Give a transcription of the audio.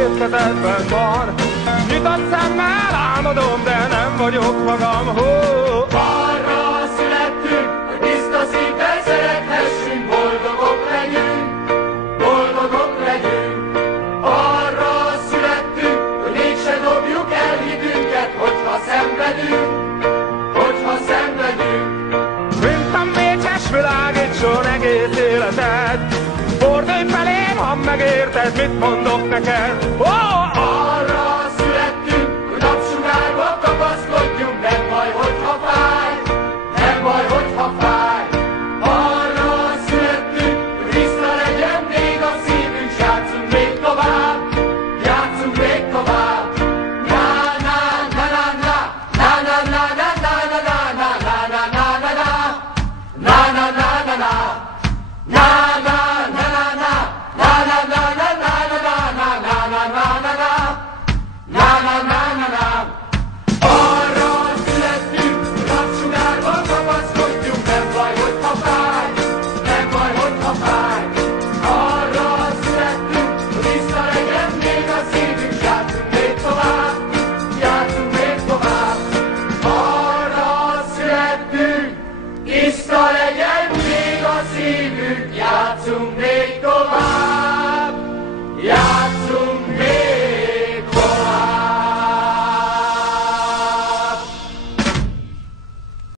két kezedben van. Nyitott szemmel álmodom, de nem vagyok magam. Arra születtünk, hogy tiszta szívvel szerethessünk, boldogok legyünk, boldogok legyünk. Arra születtünk, hogy mégse dobjuk el hitünket, hogyha szenvedünk, hogyha szenvedünk. Mint a mécses világítson egész életed, fordulj felém, ha megérted, mit mondok neked. Arra